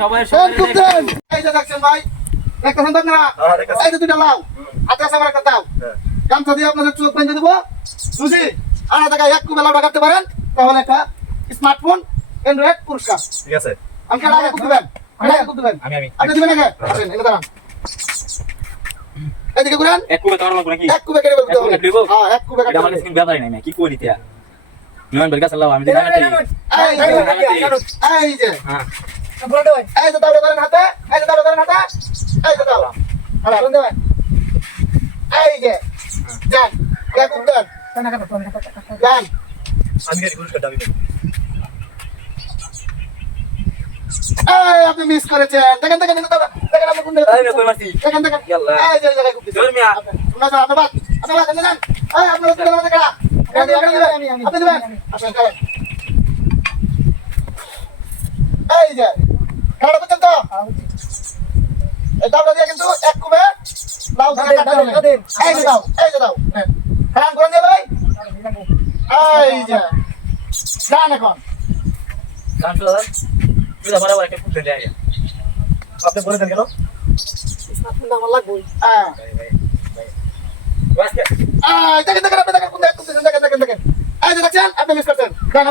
সবাই খুব দেন এই যে দেখছেন ভাই দেখছেন তো আপনারা এই যে দুইটা লাউ আচ্ছা আমার একটা দাও গামছা দিয়ে আপনাদের চোখ বেঁধে দেবো বুঝি আনা টাকা এক কুবে লাউটা কাটতে পারেন তাহলে একটা স্মার্টফোন অ্যান্ড্রয়েড পুরস্কার ঠিক আছে আমি আগে খুব দিবেন আমি আপনি দিবেন আগে আসেন এনে দাঁড়ান এদিকে ঘুরেন এক কুবে তোর লাগবে নাকি এক কুবে কেটে বলতে হবে হ্যাঁ এক কুবে কাটতে আমার হবে স্কিন ব্যাপারই নাই কি করি তিয়া নয়ন বলকা সাল্লাহ আমি দিনা এই যে হ্যাঁ এই যে দাও ধরেন হাতে এই যে দাও ধরেন হাতে এই যে দাও হ্যাঁ বন্ধ ভাই এই যে যান এক কুবে যান আমি কি পুরস্কার দাবি করি আপনি মিস করেছেন দেখেন দেখেন দেখেন আপনি কোন আমি কই মারছি দেখেন দেখেন ইয়াল্লাহ এই যে জায়গায় খুব জোর মিয়া তোমরা যাও আপনার বাদ নেন এই আপনার লোকের মধ্যে কারা আপনি দিবেন আসেন চলেন এই যে কাটা বুঝছেন তো এই দাওটা দিয়ে কিন্তু এক কুবে লাউ দিয়ে কাটতে হবে এই যে দাও খান করে দিয়ে ভাই এই যে যান এখন গান তো তুই বরাবর একটা ফুটে যায় আপনি বলে দেন কেন আমার লাগবে হ্যাঁ বাসকে দেখেন দেখেন আপনি দেখেন কোন দেখেন এই যে দেখছেন আপনি মিস করছেন দেন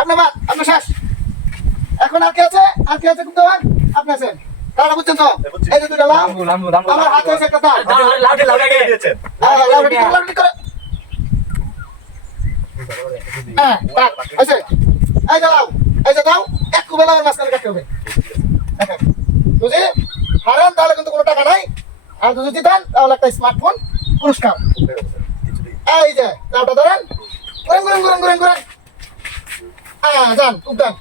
আপনার বাদ শেষ এখন আর কি আছে কিন্তু আপনি আছেন তারা বুঝছেন তো এই যে দুটো লাভ দাম আমার হাতে আছে একটা দাও লাউডি লাগাই দিয়েছেন লাউডি করে হ্যাঁ আছে এই যে দাও এক কুবে লাউয়ের মাঝখানে কাটতে হবে দেখেন বুঝি হারান তাহলে কিন্তু কোনো টাকা নাই আর যদি জিতেন তাহলে একটা স্মার্টফোন পুরস্কার এই যে লাউটা ধরেন ঘুরেন হ্যাঁ যান খুব যান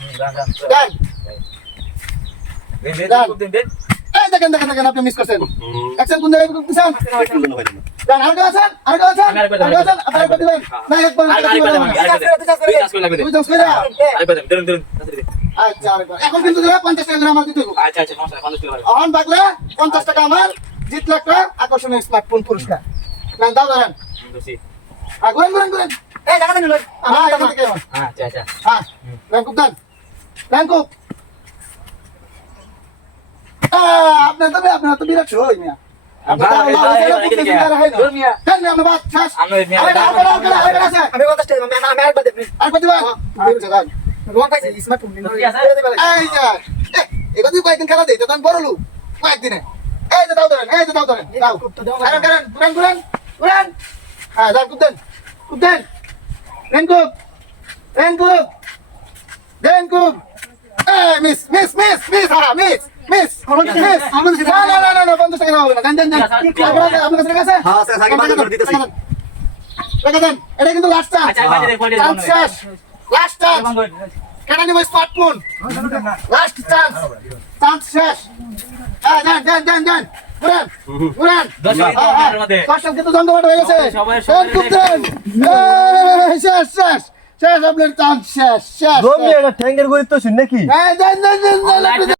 এই দেখেন আপনি মিস করছেন একজন কোন জায়গায় খুব দিছেন যান আরেকটা আছেন আপনারা করে দিবেন না একবার দুই চান্স করে আচ্ছা আরেকবার এখন কিন্তু দিলে 50 টাকা আমার দিতে হবে আচ্ছা সমস্যা 50 টাকা অন থাকলে 50 টাকা আমার জিতলে একটা আকর্ষণীয় স্মার্টফোন পুরস্কার যান দাও ধরেন ঘুরেন এই টাকা দেন লই হ্যাঁ টাকা থেকে আচ্ছা হ্যাঁ ব্যাংকুক দেন ব্যাংকুক আপনার তো বিরাট সই মিয়া খেলা দিই তখন বড় লোক কয়েকদিনে এই যে দাও ধরেন ঘুরেন হ্যাঁ যান খুব দেন রেনকুক মিস না 50 টাকা হবে না দেন আপনার কাছে আছে হ্যাঁ স্যার আগে বাদ করে দিতেছি টাকা দেন এটা কিন্তু লাস্ট চান্স লাস্ট চান্স কেন নিব স্মার্টফোন লাস্ট চান্স শেষ যান ঘুরেন 10 মিনিটের মধ্যে কষ্ট কিন্তু জঙ্গমাট হয়ে গেছে সবাই শেষ আপনার চান্স শেষ এটা ট্যাঙ্কের গরিব তো শুন নাকি যান